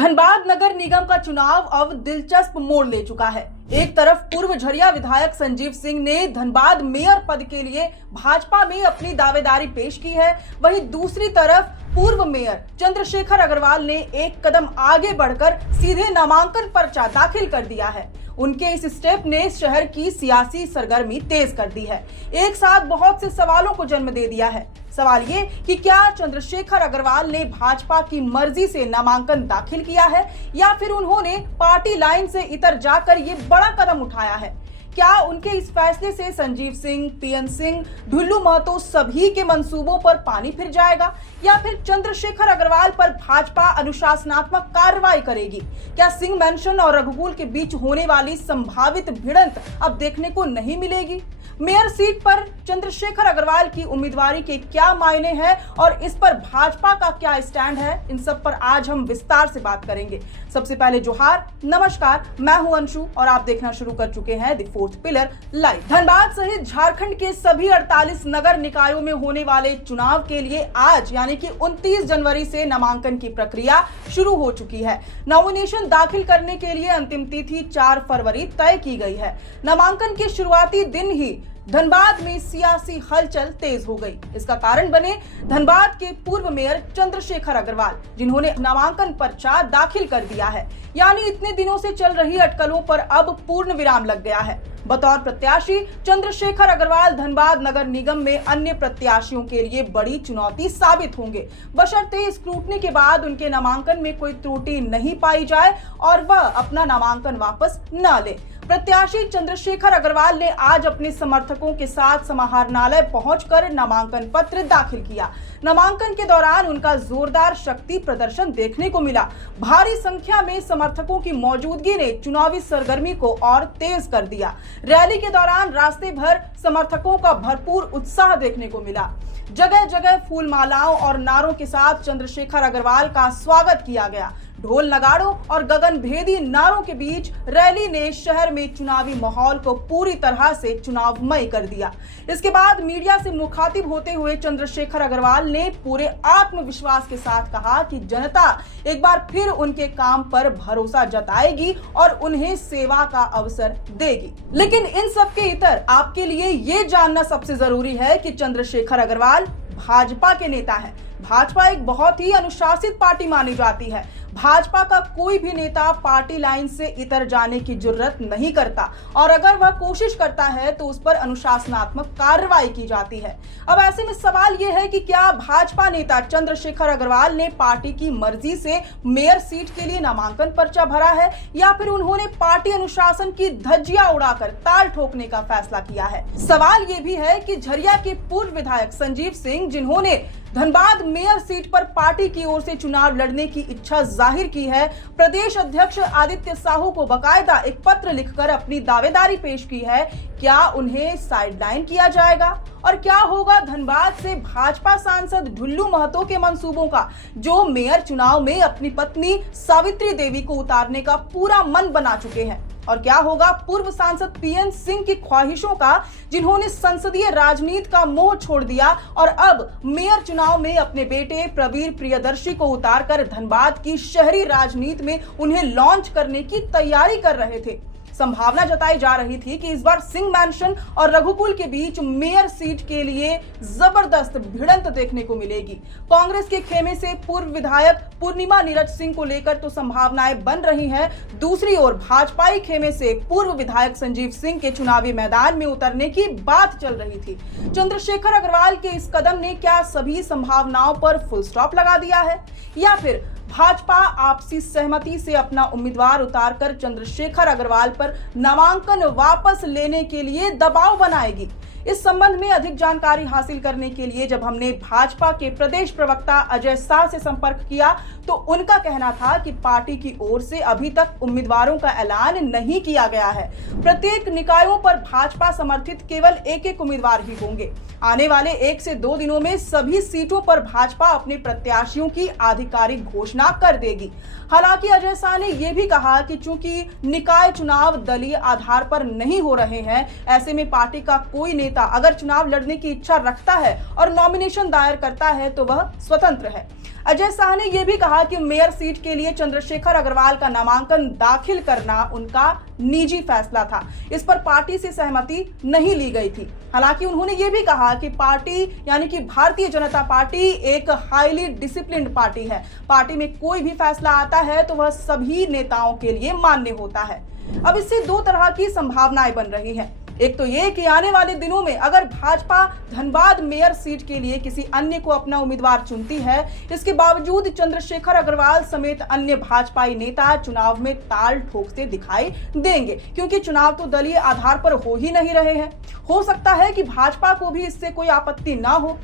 धनबाद नगर निगम का चुनाव अब दिलचस्प मोड़ ले चुका है। एक तरफ पूर्व झरिया विधायक संजीव सिंह ने धनबाद मेयर पद के लिए भाजपा में अपनी दावेदारी पेश की है, वहीं दूसरी तरफ पूर्व मेयर चंद्रशेखर अग्रवाल ने एक कदम आगे बढ़कर सीधे नामांकन पर्चा दाखिल कर दिया है। उनके इस स्टेप ने शहर की सियासी सरगर्मी तेज कर दी है, एक साथ बहुत से सवालों को जन्म दे दिया है। सवाल ये कि क्या चंद्रशेखर अग्रवाल ने भाजपा की मर्जी से नामांकन दाखिल किया है या फिर उन्होंने पार्टी लाइन से इतर जाकर ये बड़ा कदम उठाया है। क्या उनके इस फैसले से संजीव सिंह, पीएन सिंह, ढुल्लू महतो सभी के मंसूबों पर पानी फिर जाएगा या फिर चंद्रशेखर अग्रवाल पर भाजपा अनुशासनात्मक कार्रवाई करेगी। क्या सिंह मेंशन और रघुकुल के बीच होने वाली संभावित भिड़ंत अब देखने को नहीं मिलेगी। मेयर सीट पर चंद्रशेखर अग्रवाल की उम्मीदवारी के क्या मायने हैं और इस पर भाजपा का क्या स्टैंड है, इन सब पर आज हम विस्तार से बात करेंगे। सबसे पहले जोहार, नमस्कार, मैं हूं अंशु और आप देखना शुरू कर चुके हैं the fourth pillar live. Dhanbad सहित झारखंड के सभी 48 नगर निकायों में होने वाले चुनाव के लिए आज यानी कि 29 जनवरी से नामांकन की प्रक्रिया शुरू हो चुकी है। नॉमिनेशन दाखिल करने के लिए अंतिम तिथि 4 फरवरी तय की गई है। नामांकन के शुरुआती दिन ही धनबाद में सियासी हलचल तेज हो गई। इसका कारण बने धनबाद के पूर्व मेयर चंद्रशेखर अग्रवाल, जिन्होंने नामांकन पर्चा दाखिल कर दिया है। यानी इतने दिनों से चल रही अटकलों पर अब पूर्ण विराम लग गया है। बतौर प्रत्याशी चंद्रशेखर अग्रवाल धनबाद नगर निगम में अन्य प्रत्याशियों के लिए बड़ी चुनौती साबित होंगे, बशर्ते स्क्रूटनी के बाद उनके नामांकन में कोई त्रुटि नहीं पाई जाए और वह अपना नामांकन वापस न ले। प्रत्याशी चंद्रशेखर अग्रवाल ने आज अपने समर्थकों के साथ समाहरणालय पहुंचकर नामांकन पत्र दाखिल किया। नामांकन के दौरान उनका जोरदार शक्ति प्रदर्शन देखने को मिला। भारी संख्या में समर्थकों की मौजूदगी ने चुनावी सरगर्मी को और तेज कर दिया। रैली के दौरान रास्ते भर समर्थकों का भरपूर उत्साह देखने को मिला। जगह जगह फूल मालाओं और नारों के साथ चंद्रशेखर अग्रवाल का स्वागत किया गया। ढोल नगाड़ों और गगनभेदी नारों के बीच रैली ने शहर में चुनावी माहौल को पूरी तरह से चुनावमय कर दिया। इसके बाद मीडिया से मुखातिब होते हुए चंद्रशेखर अग्रवाल ने पूरे आत्मविश्वास के साथ कहा कि जनता एक बार फिर उनके काम पर भरोसा जताएगी और उन्हें सेवा का अवसर देगी। लेकिन इन सब के इतर आपके लिए ये जानना सबसे जरूरी है कि चंद्रशेखर अग्रवाल भाजपा के नेता हैं। भाजपा एक बहुत ही अनुशासित पार्टी मानी जाती है। भाजपा का कोई भी नेता पार्टी लाइन से इतर जाने की जुर्रत नहीं करता और अगर वह कोशिश करता है तो उस पर अनुशासनात्मक कार्रवाई की जाती है। अब ऐसे में सवाल यह है कि क्या भाजपा नेता चंद्रशेखर अग्रवाल ने पार्टी की मर्जी से मेयर सीट के लिए नामांकन पर्चा भरा है या फिर उन्होंने पार्टी अनुशासन की धज्जियां उड़ाकर ताल ठोकने का फैसला किया है। सवाल यह भी है कि झरिया के पूर्व विधायक संजीव सिंह, जिन्होंने धनबाद मेयर सीट पर पार्टी की ओर से चुनाव लड़ने की इच्छा जाहिर की है, प्रदेश अध्यक्ष आदित्य साहू को बकायदा एक पत्र लिखकर अपनी दावेदारी पेश की है। क्या उन्हें साइडलाइन किया जाएगा और क्या होगा धनबाद से भाजपा सांसद ढुल्लू महतो के मंसूबों का, जो मेयर चुनाव में अपनी पत्नी सावित्री देवी को उतारने का पूरा मन बना चुके हैं। और क्या होगा पूर्व सांसद पीएन सिंह की ख्वाहिशों का, जिन्होंने संसदीय राजनीति का मोह छोड़ दिया और अब मेयर चुनाव में अपने बेटे प्रवीर प्रियदर्शी को उतारकर धनबाद की शहरी राजनीति में उन्हें लॉन्च करने की तैयारी कर रहे थे। संभावना जताई जा रही थी कि इस बार सिंह मैंशन और रघुकुल के बीच मेयर सीट के लिए जबरदस्त भिड़ंत देखने को मिलेगी। कांग्रेस के खेमे से पूर्व विधायक पूर्णिमा नीरज सिंह को लेकर तो संभावनाएं बन रही हैं। दूसरी ओर भाजपाई खेमे से पूर्व विधायक संजीव सिंह के चुनावी मैदान में उतरने की बात चल रही थी। चंद्रशेखर अग्रवाल के इस कदम ने क्या सभी संभावनाओं पर फुल स्टॉप लगा दिया है या फिर भाजपा आपसी सहमति से अपना उम्मीदवार उतारकर चंद्रशेखर अग्रवाल पर नामांकन वापस लेने के लिए दबाव बनाएगी। इस संबंध में अधिक जानकारी हासिल करने के लिए जब हमने भाजपा के प्रदेश प्रवक्ता अजय शाह से संपर्क किया तो उनका कहना था कि पार्टी की ओर से अभी तक उम्मीदवारों का ऐलान नहीं किया गया है। प्रत्येक निकायों पर भाजपा समर्थित केवल एक उम्मीदवार ही होंगे। आने वाले 1 से 2 दिनों में सभी सीटों पर भाजपा अपने प्रत्याशियों की आधिकारिक घोषणा कर देगी। हालांकि अजय शाह ने यह भी कहा कि चूंकि निकाय चुनाव दलीय आधार पर नहीं हो रहे हैं, ऐसे में पार्टी का कोई नेता अगर चुनाव लड़ने की इच्छा रखता है और नॉमिनेशन दायर करता है तो वह स्वतंत्र है। अजय शाह ने यह भी कहा कि मेयर सीट के लिए चंद्रशेखर अग्रवाल का नामांकन दाखिल करना उनका निजी फैसला था, इस पर पार्टी से सहमति नहीं ली गई थी। हालांकि उन्होंने यह भी कहा कि पार्टी यानी कि भारतीय जनता पार्टी एक हाईली डिसिप्लिन्ड पार्टी है। पार्टी में कोई भी फैसला आता है तो वह सभी नेताओं के लिए मान्य होता है। अब इससे दो तरह की संभावनाएं बन रही हैं। एक तो ये कि आने वाले दिनों में अगर भाजपा धनबाद मेयर सीट के लिए किसी अन्य को अपना उम्मीदवार चुनती है, इसके बावजूद चंद्रशेखर अग्रवाल समेत अन्य भाजपाई नेता चुनाव में ताल ठोकते दिखाई देंगे, क्योंकि चुनाव तो दलीय आधार पर हो ही नहीं रहे हैं। हो सकता है कि भाजपा को भी इससे कोई आपत्ति ना हो।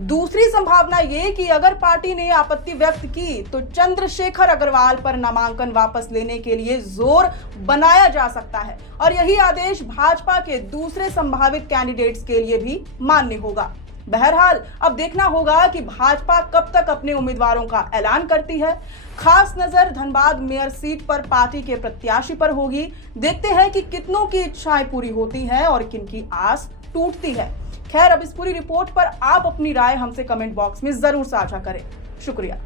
दूसरी संभावना ये कि अगर पार्टी ने आपत्ति व्यक्त की तो चंद्रशेखर अग्रवाल पर नामांकन वापस लेने के लिए जोर बनाया जा सकता है और यही आदेश भाजपा के दूसरे संभावित कैंडिडेट्स के लिए भी मान्य होगा। बहरहाल अब देखना होगा कि भाजपा कब तक अपने उम्मीदवारों का ऐलान करती है। खास नजर धनबाद मेयर सीट पर पार्टी के प्रत्याशी पर होगी। देखते हैं कि कितनों की इच्छाएं पूरी होती हैं और किन की आस टूटती है। खैर, अब इस पूरी रिपोर्ट पर आप अपनी राय हमसे कमेंट बॉक्स में जरूर साझा करें। शुक्रिया।